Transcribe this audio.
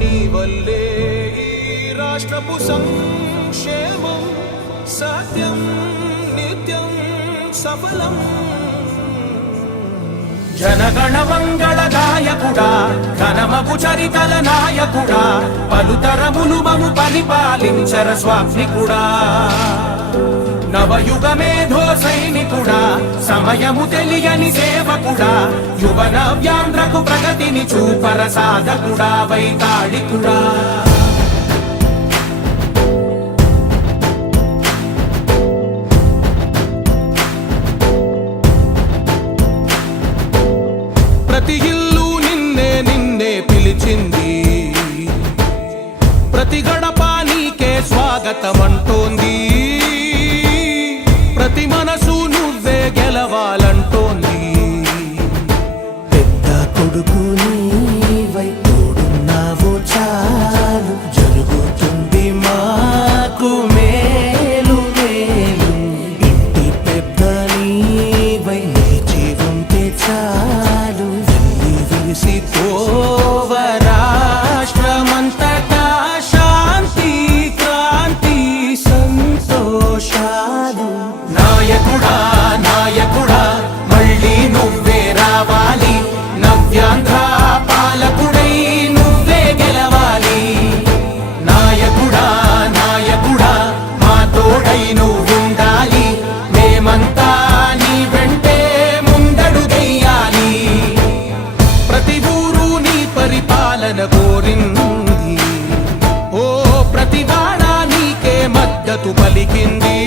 నీ వల్లే ఈ రాష్ట్రపు సంక్షేమం సత్యం నిత్యం సఫలం. జనగణ మంగళ గాయకుడా ఘనమగు చరితల నాయకుడా పలుతరములు మము పరిపాలించర స్వామికుడా. నవయుగ మేధో సైనికుడా సమయము తెలియని సేవకుడా యువన వ్యాంధ్రకు ప్రగతిని చూపర సాధకుడా వైతాళికుడా. ప్రతి ఇల్లు నిన్నే నిన్నే పిలిచింది, ప్రతి గడప నీకే స్వాగతమంటోంది, ప్రతి మనసు నువ్వే గెలవాలంటోంది. పెద్ద కొడుకు నీవై తోడున్నావు చాలు జరుగుతుంది మాకు మేలు మేలు. ఇంటి పెద్ద నీవై నిలిచి ఉంటే చాలు విరిసి పోవ రాష్ట్రమంతటా శాంతి క్రాంతి సంతోషాలు. నాయకుడా నాయకుడా మళ్ళీ నువ్వే రావాలి, నవ్యాంధ్ర పాలకుడై నువ్వే గెలవాలి. నాయకుడా నాయకుడా మా తోడై నువ్వుండాలి, మేమంతా నీ వెంటే ముందడుగెయ్యాలి. ప్రతి ఊరు నీ పరిపాలన కోరింది, ఓ ప్రతి వాడ నీకే మద్దతు పలికింది.